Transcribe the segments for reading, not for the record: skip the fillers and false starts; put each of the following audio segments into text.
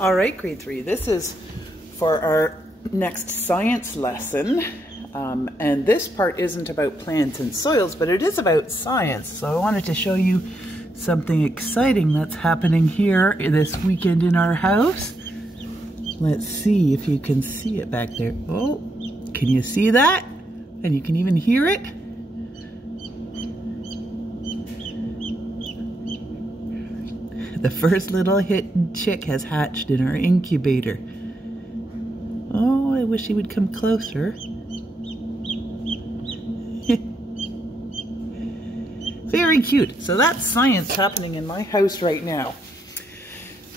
All right, grade 3, this is for our next science lesson. And this part isn't about plants and soils, but it is about science. So I wanted to show you something exciting that's happening here this weekend in our house. Let's see if you can see it back there. Oh, can you see that? And you can even hear it. The first little chick has hatched in our incubator. Oh, I wish he would come closer. Very cute. So that's science happening in my house right now.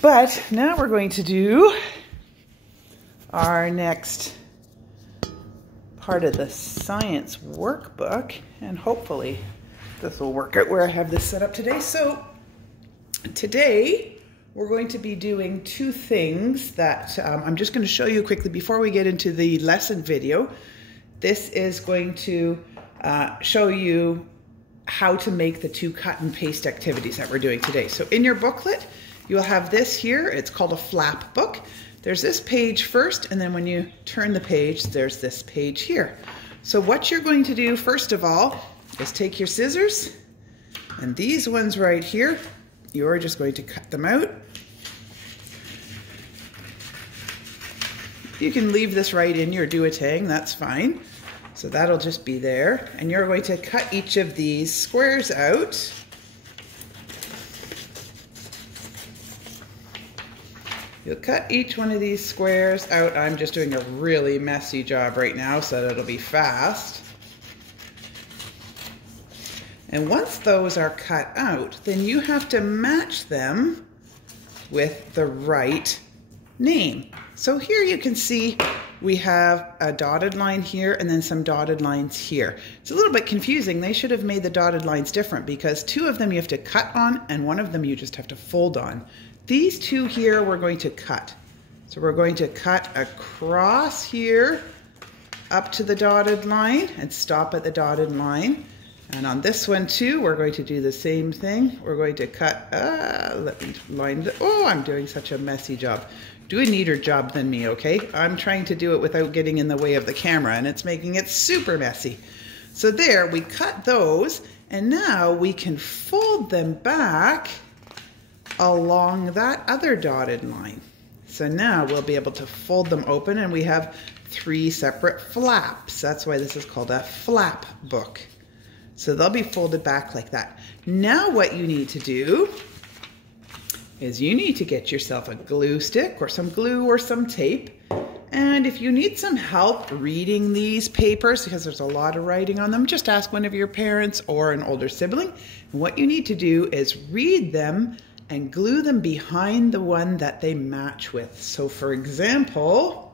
But now we're going to do our next part of the science workbook, and hopefully this will work out where I have this set up today. So today we're going to be doing two things that I'm just going to show you quickly before we get into the lesson video. This is going to show you how to make the two cut and paste activities that we're doing today. So in your booklet, you'll have this here. It's called a flap book. There's this page first, and then when you turn the page, there's this page here. So what you're going to do, first of all, is take your scissors, and these ones right here, you're just going to cut them out. You can leave this right in your duotang, that's fine. So that'll just be there. And you're going to cut each of these squares out. You'll cut each one of these squares out. I'm just doing a really messy job right now so that it'll be fast. And once those are cut out, then you have to match them with the right name. So here you can see we have a dotted line here and then some dotted lines here. It's a little bit confusing. They should have made the dotted lines different because two of them you have to cut on and one of them you just have to fold on. These two here we're going to cut. So we're going to cut across here up to the dotted line and stop at the dotted line. And on this one too, we're going to do the same thing. We're going to cut, let me line it. Oh, I'm doing such a messy job. Do a neater job than me, okay? I'm trying to do it without getting in the way of the camera, and it's making it super messy. So there, we cut those, and now we can fold them back along that other dotted line. So now we'll be able to fold them open, and we have three separate flaps. That's why this is called a flap book. So they'll be folded back like that. Now what you need to do is you need to get yourself a glue stick or some glue or some tape. And if you need some help reading these papers, because there's a lot of writing on them, just ask one of your parents or an older sibling. And what you need to do is read them and glue them behind the one that they match with. So for example,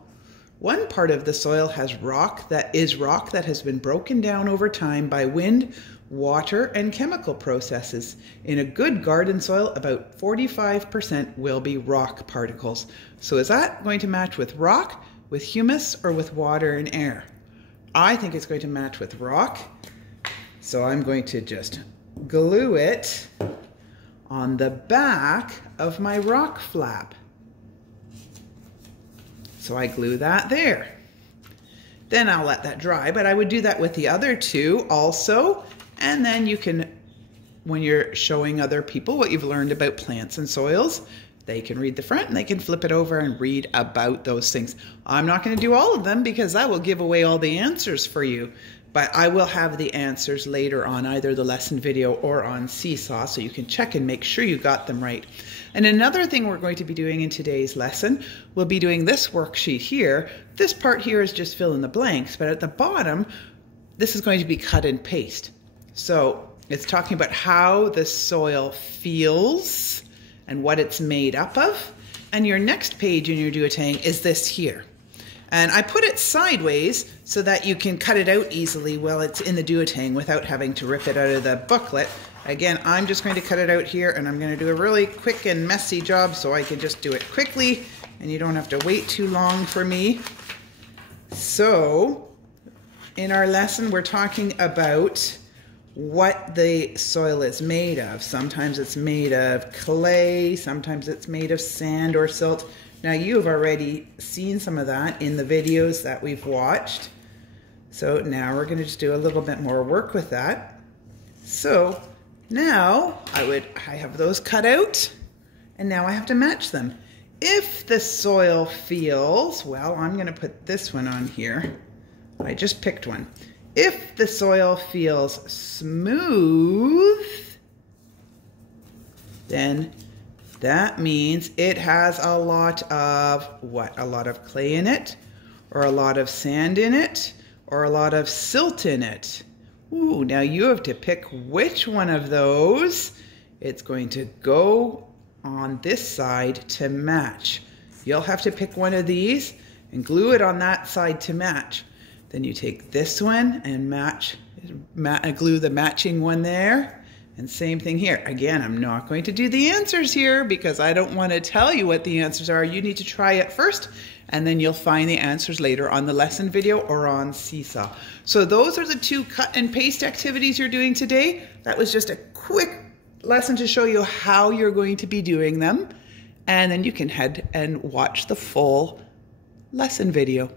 one part of the soil has rock that has been broken down over time by wind, water, and chemical processes. In a good garden soil, about 45% will be rock particles. So is that going to match with rock, with humus, or with water and air? I think it's going to match with rock. So I'm going to just glue it on the back of my rock flap. So I glue that there. Then I'll let that dry, but I would do that with the other two also. And then you can, when you're showing other people what you've learned about plants and soils, they can read the front and they can flip it over and read about those things. I'm not going to do all of them because that will give away all the answers for you. But I will have the answers later on either the lesson video or on Seesaw, so you can check and make sure you got them right. And another thing we're going to be doing in today's lesson, we'll be doing this worksheet here. This part here is just fill in the blanks, but at the bottom, this is going to be cut and paste. So it's talking about how the soil feels and what it's made up of. And your next page in your duotang is this here. And I put it sideways so that you can cut it out easily while it's in the duotang without having to rip it out of the booklet. Again, I'm just going to cut it out here and I'm going to do a really quick and messy job so I can just do it quickly and you don't have to wait too long for me. So in our lesson, we're talking about what the soil is made of. Sometimes it's made of clay, sometimes it's made of sand or silt. Now you've already seen some of that in the videos that we've watched. So now we're going to just do a little bit more work with that. So now I have those cut out, and now I have to match them. If the soil feels, well, I'm going to put this one on here. I just picked one. If the soil feels smooth, then that means it has a lot of what? A lot of clay in it, or a lot of sand in it, or a lot of silt in it. Ooh, now you have to pick which one of those it's going to go on this side to match. You'll have to pick one of these and glue it on that side to match. Then you take this one and glue the matching one there. And same thing here. Again, I'm not going to do the answers here because I don't want to tell you what the answers are. You need to try it first, and then you'll find the answers later on the lesson video or on Seesaw. So those are the 2 cut and paste activities you're doing today. That was just a quick lesson to show you how you're going to be doing them, and then you can head and watch the full lesson video.